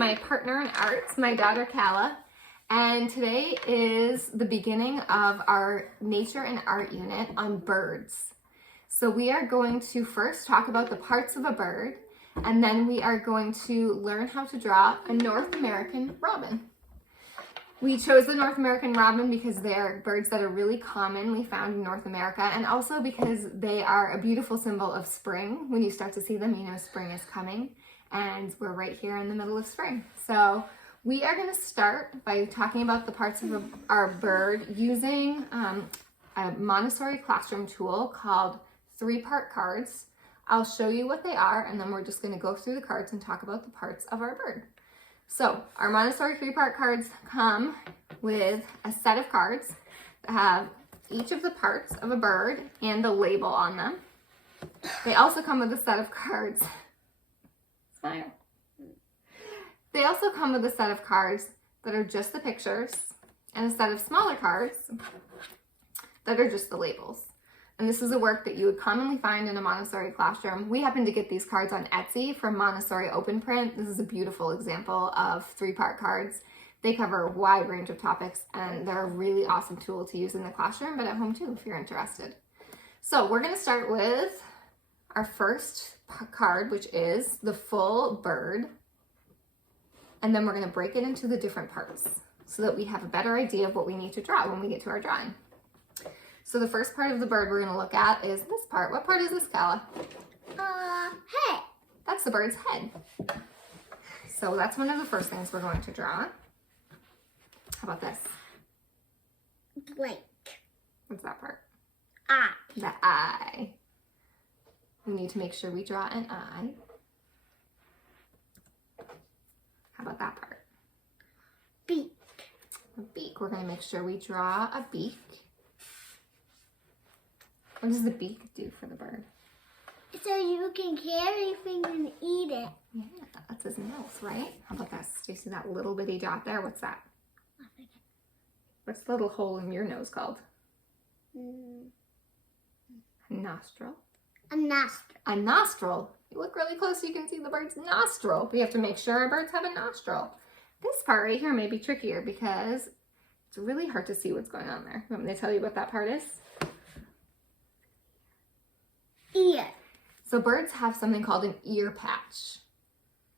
my partner in arts, my daughter Kala, and today is the beginning of our nature and art unit on birds. So we are going to first talk about the parts of a bird, and then we are going to learn how to draw a North American robin. We chose the North American robin because they are birds that are really commonly found in North America, and also because they are a beautiful symbol of spring. When you start to see them, you know spring is coming, and we're right here in the middle of spring. So we are going to start by talking about the parts of our bird using a Montessori classroom tool called 3-part cards. I'll show you what they are, and then we're just going to go through the cards and talk about the parts of our bird. So our Montessori 3-part cards come with a set of cards that have each of the parts of a bird and a label on them. They also come with a set of cards. Smile. They also come with a set of cards that are just the pictures and a set of smaller cards that are just the labels. And this is a work that you would commonly find in a Montessori classroom. We happen to get these cards on Etsy from Montessori Open Print. This is a beautiful example of 3-part cards. They cover a wide range of topics, and they're a really awesome tool to use in the classroom, but at home too, if you're interested. So we're gonna start with our first card, which is the full bird. And then we're gonna break it into the different parts so that we have a better idea of what we need to draw when we get to our drawing. So the first part of the bird we're going to look at is this part. What part is this, Kala? Head. That's the bird's head. So that's one of the first things we're going to draw. How about this? Blank. What's that part? Eye. The eye. We need to make sure we draw an eye. How about that part? Beak. A beak. We're going to make sure we draw a beak. What does the beak do for the bird? So you can carry things and eat it. Yeah, that's his mouth, right? How about this? Do you see that little bitty dot there? What's that? What's the little hole in your nose called? A nostril. A nostril. A nostril. You look really close so you can see the bird's nostril. We have to make sure our birds have a nostril. This part right here may be trickier because it's really hard to see what's going on there. You want me to tell you what that part is? Ear. So birds have something called an ear patch.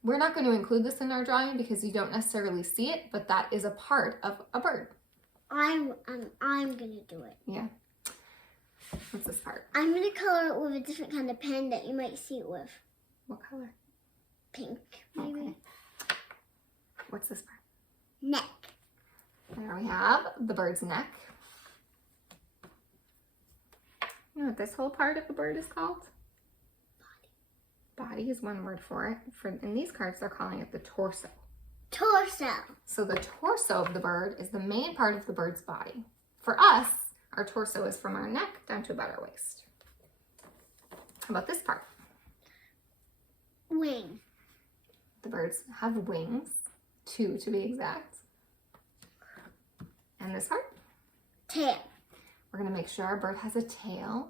We're not going to include this in our drawing because you don't necessarily see it, but that is a part of a bird. I'm gonna do it. Yeah. What's this part? I'm gonna color it with a different kind of pen that you might see it with. What color? Pink, maybe. Okay. What's this part? Neck. There we have the bird's neck. You know what this whole part of the bird is called? Body. Body is one word for it. In these cards, they're calling it the torso. Torso. So the torso of the bird is the main part of the bird's body. For us, our torso is from our neck down to about our waist. How about this part? Wing. The birds have wings, 2 to be exact. And this part? Tail. We're going to make sure our bird has a tail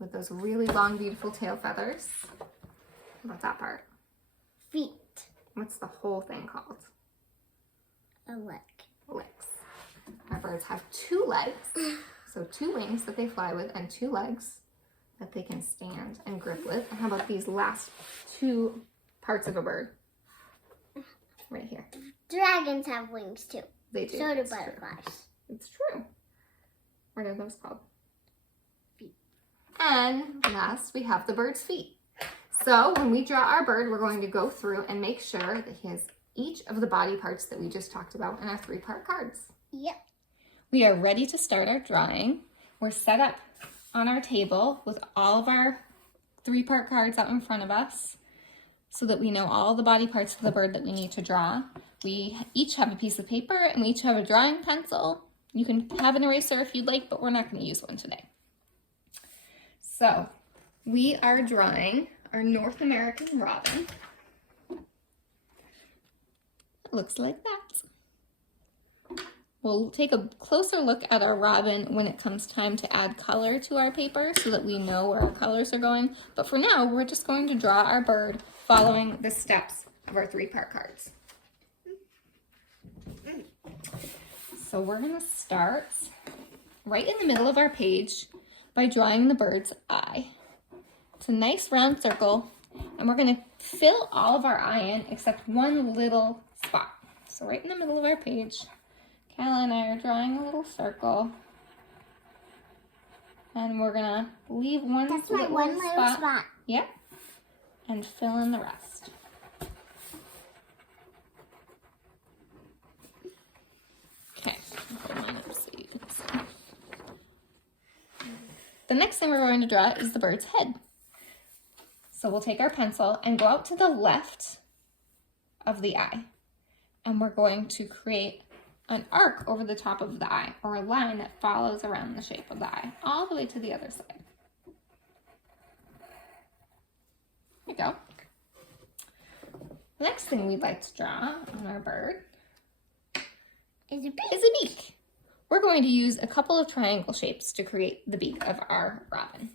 with those really long, beautiful tail feathers. What's that part? Feet. What's the whole thing called? A leg. Legs. Our birds have 2 legs, so 2 wings that they fly with and 2 legs that they can stand and grip with. And how about these last 2 parts of a bird? Right here. Dragons have wings too. They do. So do It's butterflies. True. It's true. What are those called? Feet. And last, we have the bird's feet. So when we draw our bird, we're going to go through and make sure that he has each of the body parts that we just talked about in our 3-part cards. Yep. We are ready to start our drawing. We're set up on our table with all of our 3-part cards out in front of us so that we know all the body parts of the bird that we need to draw. We each have a piece of paper and we each have a drawing pencil. You can have an eraser if you'd like, but we're not going to use one today. So we are drawing our North American robin. It looks like that. We'll take a closer look at our robin when it comes time to add color to our paper so that we know where our colors are going. But for now, we're just going to draw our bird following the steps of our 3-part cards. So we're going to start right in the middle of our page by drawing the bird's eye. It's a nice round circle, and we're going to fill all of our eye in except one little spot. So right in the middle of our page, Kayla and I are drawing a little circle, and we're going to leave one little spot. Yep, and fill in the rest. Okay, I'll put mine up so you can see. The next thing we're going to draw is the bird's head. So we'll take our pencil and go out to the left of the eye. And we're going to create an arc over the top of the eye, or a line that follows around the shape of the eye, all the way to the other side. There we go. The next thing we'd like to draw on our bird is a beak. We're going to use a couple of triangle shapes to create the beak of our robin.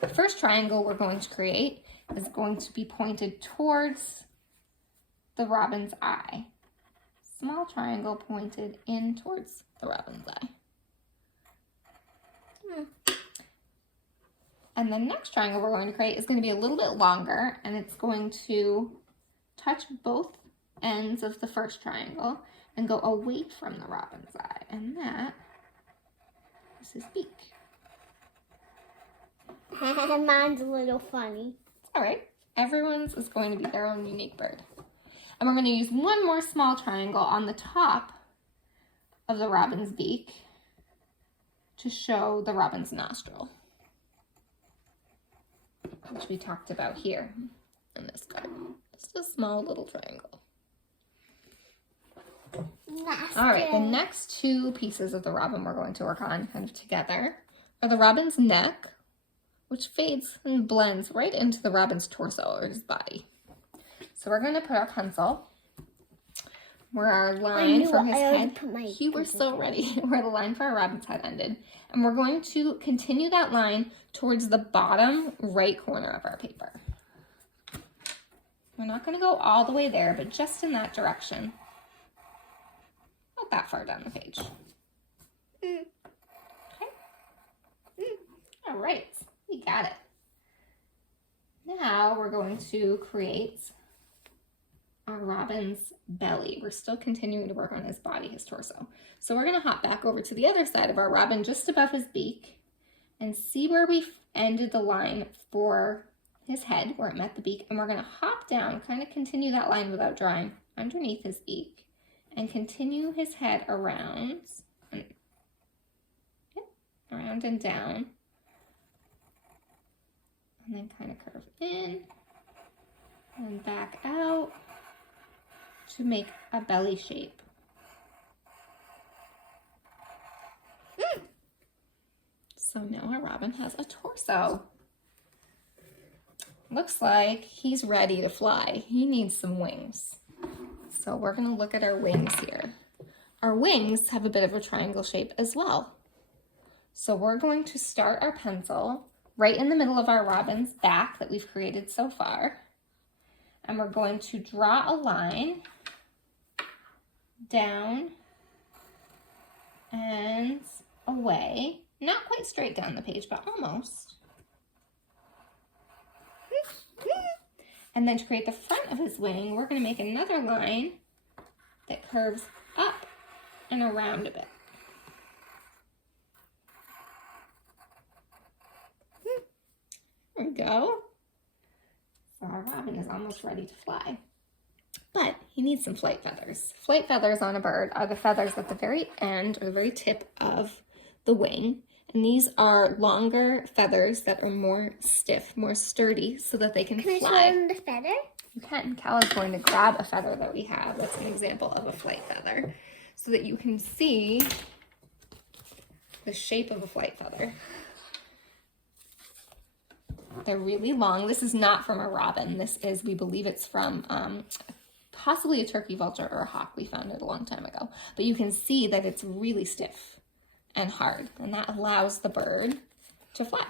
The first triangle we're going to create is going to be pointed towards the robin's eye. Small triangle pointed in towards the robin's eye. And the next triangle we're going to create is going to be a little bit longer, and it's going to touch both ends of the first triangle and go away from the robin's eye. And that is his beak. Mine's a little funny. All right, everyone's is going to be their own unique bird. And we're going to use one more small triangle on the top of the robin's beak to show the robin's nostril, which we talked about here in this card. Just a small little triangle. All right, the next 2 pieces of the robin we're going to work on kind of together are the robin's neck, which fades and blends right into the robin's torso or his body. So we're going to put our pencil where our line for his head, you were so ready, where the line for our robin's head ended. And we're going to continue that line towards the bottom right corner of our paper. We're not going to go all the way there, but just in that direction. Not that far down the page. Okay. All right, we got it. Now we're going to create our robin's belly. We're still continuing to work on his body, his torso. So we're going to hop back over to the other side of our robin, just above his beak, and see where we ended the line for his head, where it met the beak. And we're going to hop down, kind of continue that line without drawing, underneath his beak, and continue his head around and down, and then kind of curve in and back out to make a belly shape. So now our robin has a torso. Looks like he's ready to fly. He needs some wings. So we're going to look at our wings here. Our wings have a bit of a triangle shape as well. So we're going to start our pencil right in the middle of our robin's back that we've created so far. And we're going to draw a line down and away. Not quite straight down the page, but almost. And then to create the front of his wing, we're going to make another line that curves up and around a bit. There we go. So our robin is almost ready to fly. But he needs some flight feathers. Flight feathers on a bird are the feathers at the very end or the very tip of the wing. And these are longer feathers that are more stiff, more sturdy, so that they can fly. Can I show them the feather? You can. Callie's going to grab a feather that we have. That's an example of a flight feather, so that you can see the shape of a flight feather. They're really long. This is not from a robin. This is, we believe it's from possibly a turkey vulture or a hawk. We found it a long time ago. But you can see that it's really stiff and hard, and that allows the bird to fly.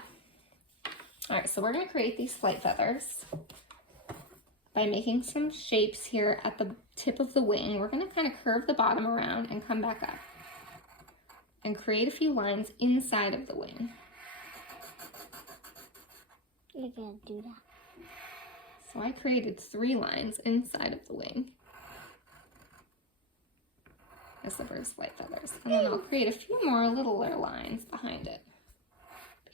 All right, so we're going to create these flight feathers by making some shapes here at the tip of the wing. We're going to kind of curve the bottom around and come back up and create a few lines inside of the wing. You're gonna do that. So I created 3 lines inside of the wing as the bird's flight feathers. And then I'll create a few more littler lines behind it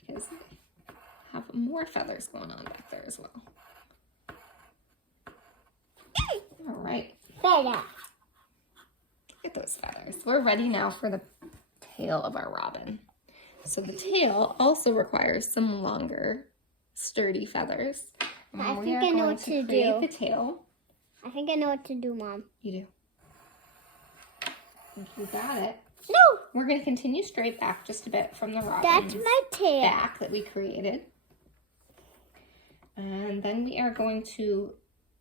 because they have more feathers going on back there as well. All right. Feather. Look at those feathers. We're ready now for the tail of our robin. So the tail also requires some longer, sturdy feathers. And I we think are I know going what to create do. the tail. I think I know what to do, Mom. You do. If you got it. No! We're going to continue straight back just a bit from the robin's That's my tail. back that we created. And then we are going to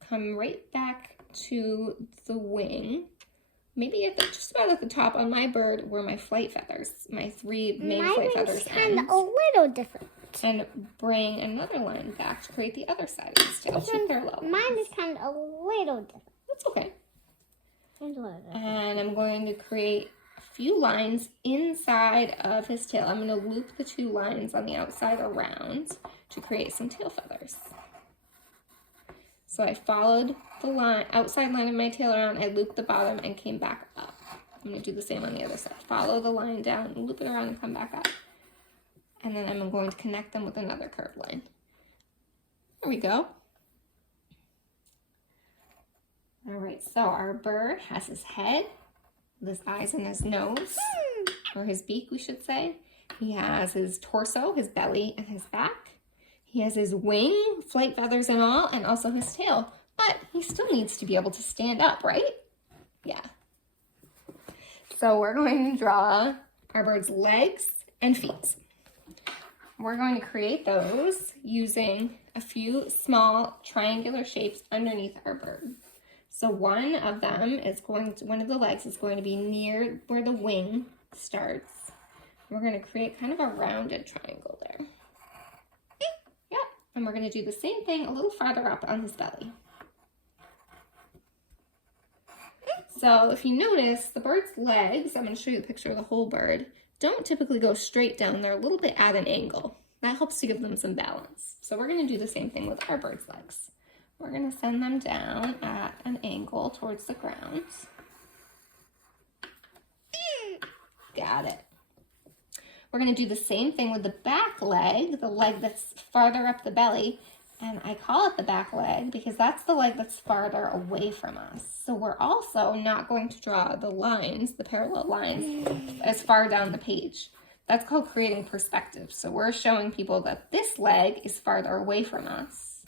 come right back to the wing. Maybe at just about at the top on my bird where my flight feathers, my 3 main flight feathers kind end. of a little different. And bring another line back to create the other side of his tail. 2 parallel. Mine is kind of a little different. That's okay. It's a little different. And I'm going to create a few lines inside of his tail. I'm going to loop the 2 lines on the outside around to create some tail feathers. So I followed the outside line of my tail around, I looped the bottom and came back up. I'm going to do the same on the other side. Follow the line down, loop it around and come back up. And then I'm going to connect them with another curved line. There we go. All right, so our bird has his head, with his eyes and his nose, or his beak, we should say. He has his torso, his belly, and his back. He has his wing, flight feathers and all, and also his tail. But he still needs to be able to stand up, right? Yeah. So we're going to draw our bird's legs and feet. We're going to create those using a few small triangular shapes underneath our bird. So one of the legs is going to be near where the wing starts. We're going to create kind of a rounded triangle there. Yep, and we're going to do the same thing a little farther up on his belly. So if you notice, the bird's legs, I'm going to show you a picture of the whole bird, don't typically go straight down. They're a little bit at an angle. That helps to give them some balance. So we're going to do the same thing with our bird's legs. We're going to send them down at an angle towards the ground. Got it. We're going to do the same thing with the back leg, the leg that's farther up the belly. And I call it the back leg because that's the leg that's farther away from us. So we're also not going to draw the lines, the parallel lines, as far down the page. That's called creating perspective. So we're showing people that this leg is farther away from us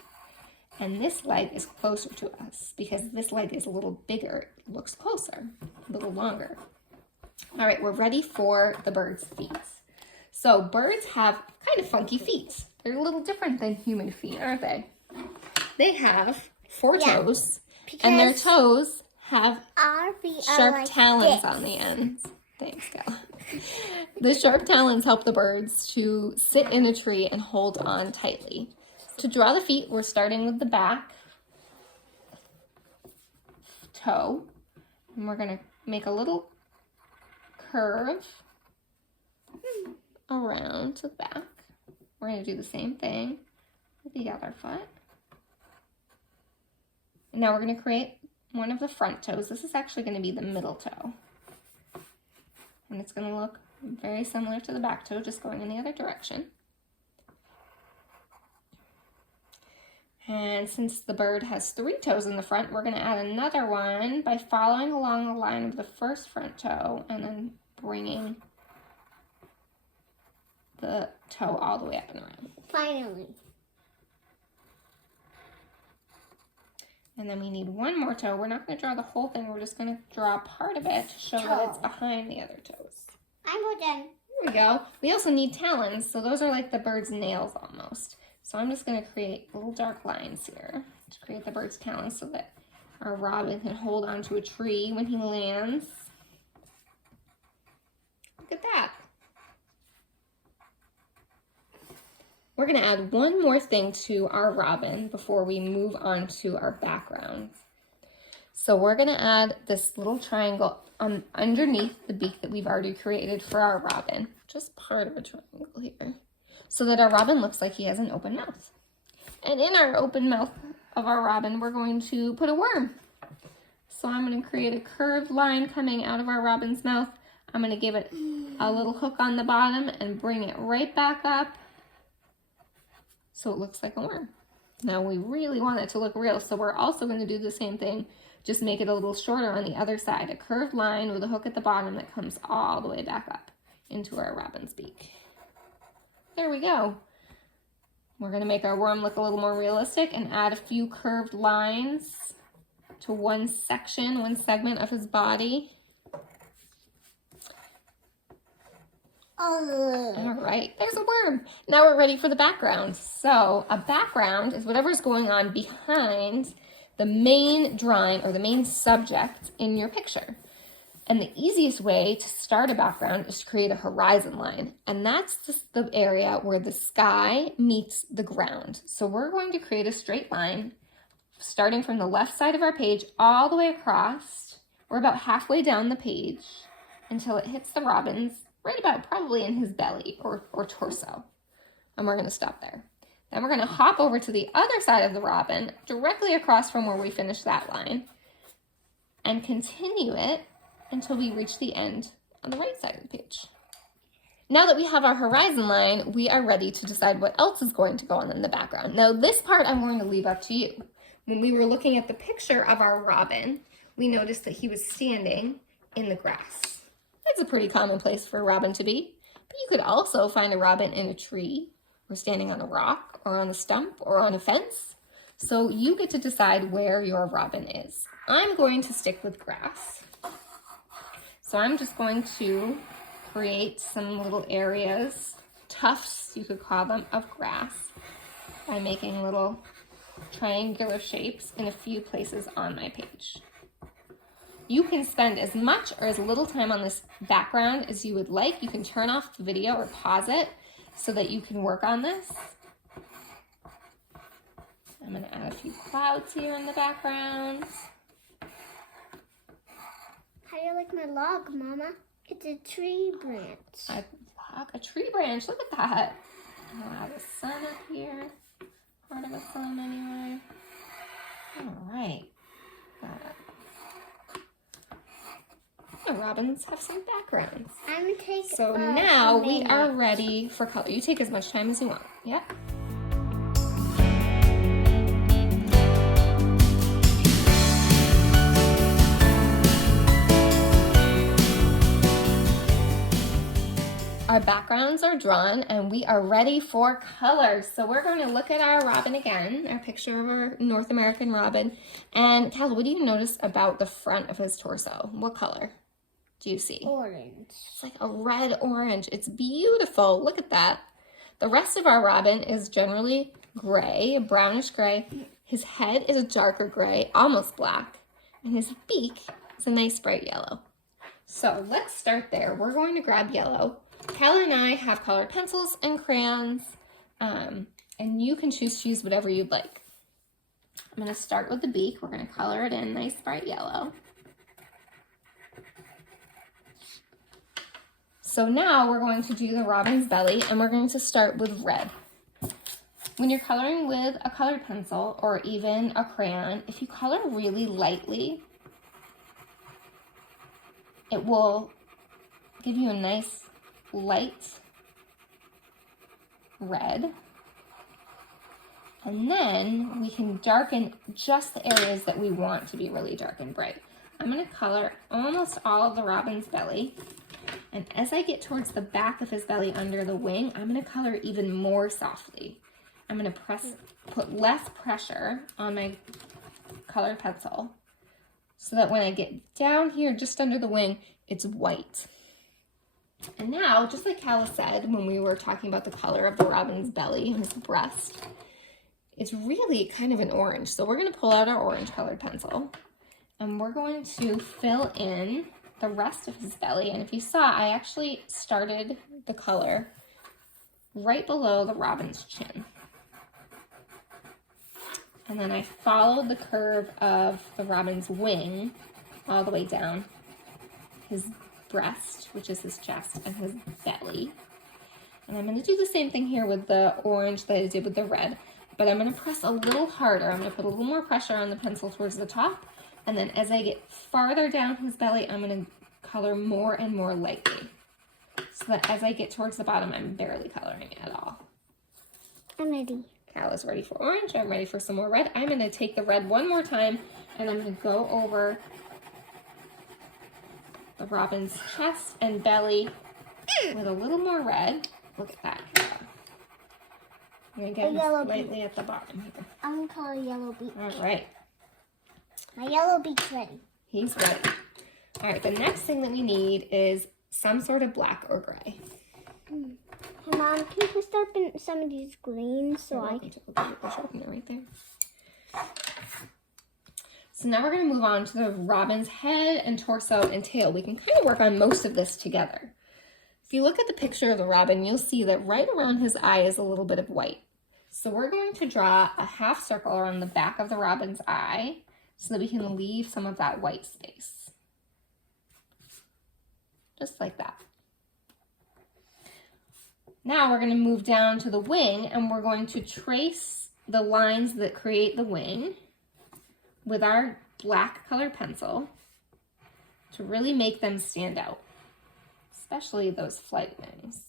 and this leg is closer to us because this leg is a little bigger, it looks closer, a little longer. All right, we're ready for the bird's feet. So birds have kind of funky feet. They're a little different than human feet, aren't they? They have 4 toes, and their toes have Our feet are sharp like talons this. on the ends. Thanks, Gal. The sharp talons help the birds to sit in a tree and hold on tightly. To draw the feet, we're starting with the back toe, and we're going to make a little curve around to the back. We're going to do the same thing with the other foot. And now we're going to create one of the front toes. This is actually going to be the middle toe. And it's going to look very similar to the back toe, just going in the other direction. And since the bird has 3 toes in the front, we're going to add another one by following along the line of the first front toe and then bringing the toe all the way up and around. Finally. And then we need one more toe. We're not going to draw the whole thing. We're just going to draw part of it to show that it's behind the other toes. I'm all done. There we go. We also need talons. So those are like the bird's nails almost. So I'm just going to create little dark lines here to create the bird's talons so that our robin can hold onto a tree when he lands. Look at that. we're gonna add one more thing to our robin before we move on to our background. So we're gonna add this little triangle underneath the beak that we've already created for our robin. Just part of a triangle here, so that our robin looks like he has an open mouth. And in our open mouth of our robin, we're going to put a worm. So I'm gonna create a curved line coming out of our robin's mouth. I'm gonna give it a little hook on the bottom and bring it right back up so it looks like a worm. Now we really want it to look real, so we're also gonna do the same thing, just make it a little shorter on the other side, a curved line with a hook at the bottom that comes all the way back up into our robin's beak. There we go. We're gonna make our worm look a little more realistic and add a few curved lines to one segment of his body. All right, there's a worm. Now we're ready for the background. So a background is whatever's going on behind the main drawing or the main subject in your picture. And the easiest way to start a background is to create a horizon line. And that's just the area where the sky meets the ground. So we're going to create a straight line starting from the left side of our page all the way across. We're about halfway down the page until it hits the robin's right about probably in his belly or torso. And we're gonna stop there. Then we're gonna hop over to the other side of the robin, directly across from where we finished that line, and continue it until we reach the end on the right side of the page. Now that we have our horizon line, we are ready to decide what else is going to go on in the background. Now this part I'm going to leave up to you. When we were looking at the picture of our robin, we noticed that he was standing in the grass. That's a pretty common place for a robin to be, but you could also find a robin in a tree or standing on a rock or on a stump or on a fence. So you get to decide where your robin is. I'm going to stick with grass. So I'm just going to create some little areas, tufts you could call them, of grass by making little triangular shapes in a few places on my page. You can spend as much or as little time on this background as you would like. You can turn off the video or pause it so that you can work on this. I'm going to add a few clouds here in the background. How do you like my log, Mama? It's a tree branch. A tree branch, look at that. I'll add a sun up here. Part of a sun anyway. All right. The robins have some backgrounds. I'm gonna take So now we are ready for color. You take as much time as you want. Yep. Our backgrounds are drawn and we are ready for colors. So we're going to look at our robin again, our picture of our North American robin. And Cal, what do you notice about the front of his torso? What color do you see? Orange. It's like a red orange. It's beautiful. Look at that. The rest of our robin is generally gray, a brownish gray. His head is a darker gray, almost black. And his beak is a nice bright yellow. So let's start there. We're going to grab yellow. Cal and I have colored pencils and crayons, and you can choose to use whatever you'd like. I'm going to start with the beak. We're going to color it in nice bright yellow. So now we're going to do the robin's belly, and we're going to start with red. When you're coloring with a colored pencil or even a crayon, if you color really lightly, it will give you a nice light red. And then we can darken just the areas that we want to be really dark and bright. I'm going to color almost all of the robin's belly. And as I get towards the back of his belly under the wing, I'm going to color even more softly. I'm going to put less pressure on my colored pencil so that when I get down here just under the wing, it's white. And now, just like Calla said when we were talking about the color of the robin's belly and his breast, it's really kind of an orange. So we're going to pull out our orange colored pencil and we're going to fill in the rest of his belly. And if you saw, I actually started the color right below the robin's chin. And then I followed the curve of the robin's wing all the way down his breast, which is his chest, and his belly. And I'm going to do the same thing here with the orange that I did with the red, but I'm going to press a little harder. I'm going to put a little more pressure on the pencil towards the top, and then as I get farther down his belly, I'm going to color more and more lightly, so that as I get towards the bottom, I'm barely coloring at all. I'm ready. Cal is ready for orange. I'm ready for some more red. I'm going to take the red one more time, and I'm going to go over the robin's chest and belly with a little more red. Look at that. I'm going to get slightly at the bottom here. I'm going to color yellow beak. All right. My yellow beak's ready. He's ready. All right, the next thing that we need is some sort of black or gray. Hey, Mom, can you put sharpen some of these greens so I can... The sharpener right there. So now we're going to move on to the robin's head and torso and tail. We can kind of work on most of this together. If you look at the picture of the robin, you'll see that right around his eye is a little bit of white. So we're going to draw a half circle around the back of the robin's eye so that we can leave some of that white space. Just like that. Now we're going to move down to the wing, and we're going to trace the lines that create the wing with our black colored pencil to really make them stand out, especially those flight wings.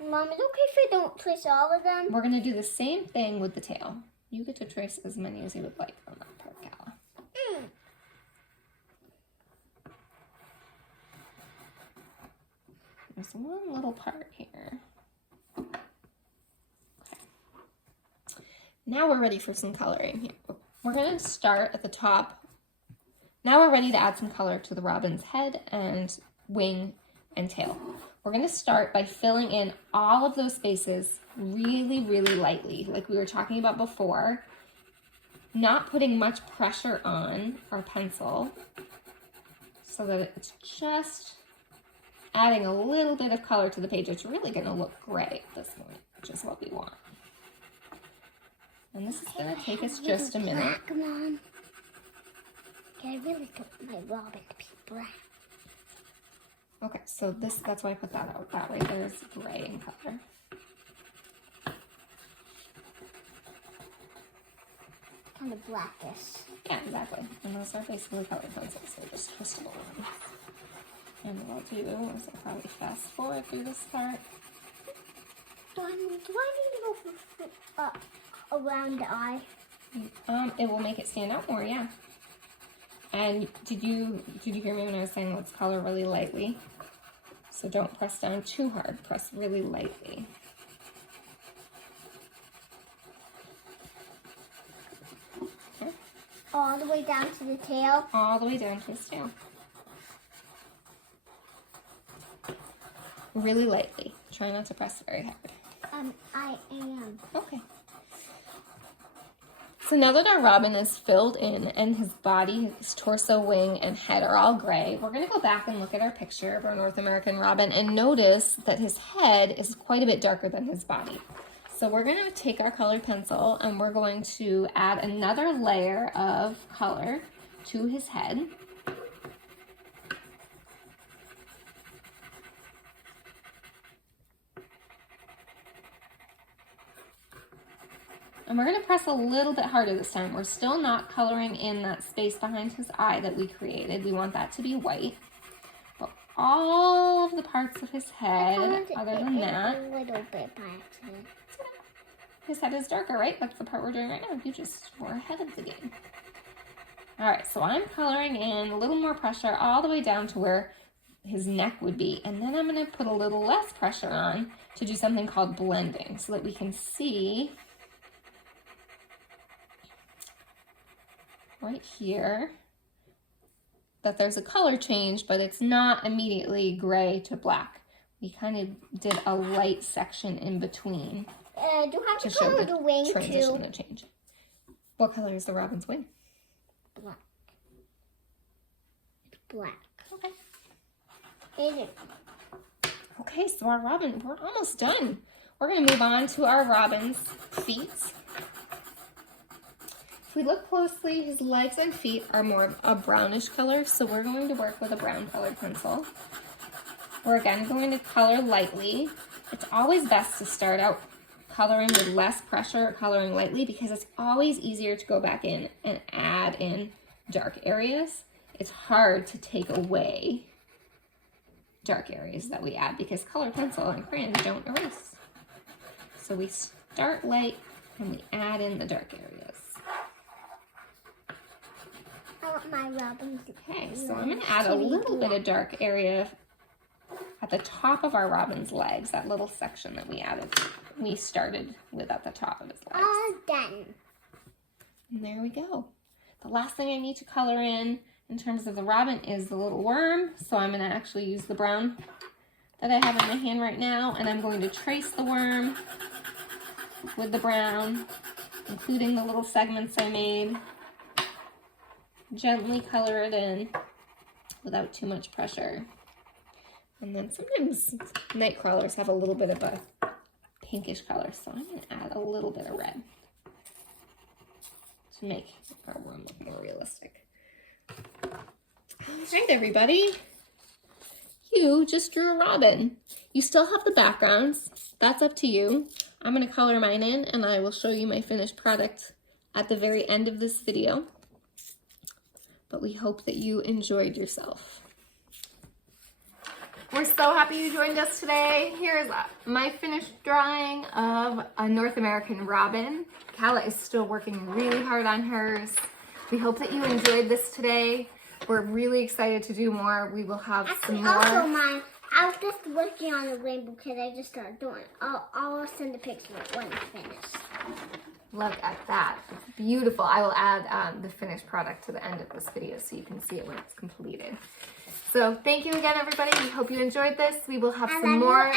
Mom, is it okay if I don't trace all of them? We're going to do the same thing with the tail. You get to trace as many as you would like on that part, Calla. There's one little part here. Okay. Now we're ready for some coloring here. We're going to start at the top. Now we're ready to add some color to the robin's head and wing and tail. We're going to start by filling in all of those spaces really, really lightly, like we were talking about before. Not putting much pressure on our pencil so that it's just adding a little bit of color to the page. It's really going to look gray at this point, which is what we want. And this is going to take us just a minute. Come on. I really want my robin to be black. Okay, so that's why I put that out. That way there's gray in color. Kind of blackish. Yeah, exactly. And those are basically colored pencils. They're just twistable ones. And what I'll do is I'll probably fast forward through this part. Do I need to go around the eye? It will make it stand out more, yeah. And did you hear me when I was saying let's color really lightly? So don't press down too hard. Press really lightly. Okay. All the way down to the tail? All the way down to his tail. Really lightly. Try not to press very hard. I am. Okay. So now that our robin is filled in and his body, his torso, wing, and head are all gray, we're going to go back and look at our picture of our North American robin and notice that his head is quite a bit darker than his body. So we're going to take our colored pencil and we're going to add another layer of color to his head. And we're going to press a little bit harder this time. We're still not coloring in that space behind his eye that we created. We want that to be white. But all of the parts of his head, other than that, a little bit by accident. His head is darker, right? That's the part we're doing right now. You just were ahead of the game. All right, so I'm coloring in a little more pressure all the way down to where his neck would be. And then I'm going to put a little less pressure on to do something called blending so that we can see right here that there's a color change, but it's not immediately gray to black. We kind of did a light section in between. Do I have to color the wing too? Transition and change. What color is the robin's wing? Black. It's black. Okay. Is it? Okay, so our robin, we're almost done. We're gonna move on to our robin's feet. If we look closely, his legs and feet are more of a brownish color, so we're going to work with a brown colored pencil. We're again going to color lightly. It's always best to start out coloring with less pressure, coloring lightly, because it's always easier to go back in and add in dark areas. It's hard to take away dark areas that we add because colored pencil and crayons don't erase. So we start light and we add in the dark areas. I want my robin to Okay, so I'm going to add a little bit of dark area at the top of our robin's legs, that little section that we started with at the top of his legs. All done. And there we go. The last thing I need to color in terms of the robin is the little worm. So I'm going to actually use the brown that I have in my hand right now, and I'm going to trace the worm with the brown, including the little segments I made. Gently color it in without too much pressure. And then sometimes night crawlers have a little bit of a pinkish color, so I'm going to add a little bit of red to make our worm look more realistic. All right, everybody. You just drew a robin. You still have the backgrounds. That's up to you. I'm going to color mine in, and I will show you my finished product at the very end of this video. But we hope that you enjoyed yourself. We're so happy you joined us today. Here's my finished drawing of a North American robin. Calla is still working really hard on hers. We hope that you enjoyed this today. We're really excited to do more. We will have some more. Also, mine. I was just working on the rainbow because I just started doing it. I'll send a picture when it's finished. Look at that. It's beautiful. I will add the finished product to the end of this video so you can see it when it's completed. So thank you again, everybody. We hope you enjoyed this. We will have some more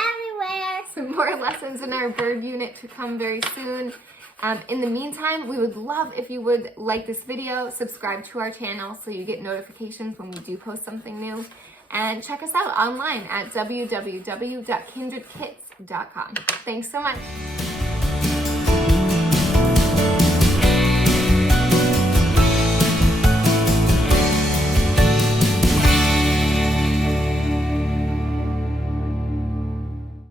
lessons in our bird unit to come very soon. In the meantime, we would love if you would like this video, subscribe to our channel so you get notifications when we do post something new, and check us out online at www.kindredkits.com. Thanks so much.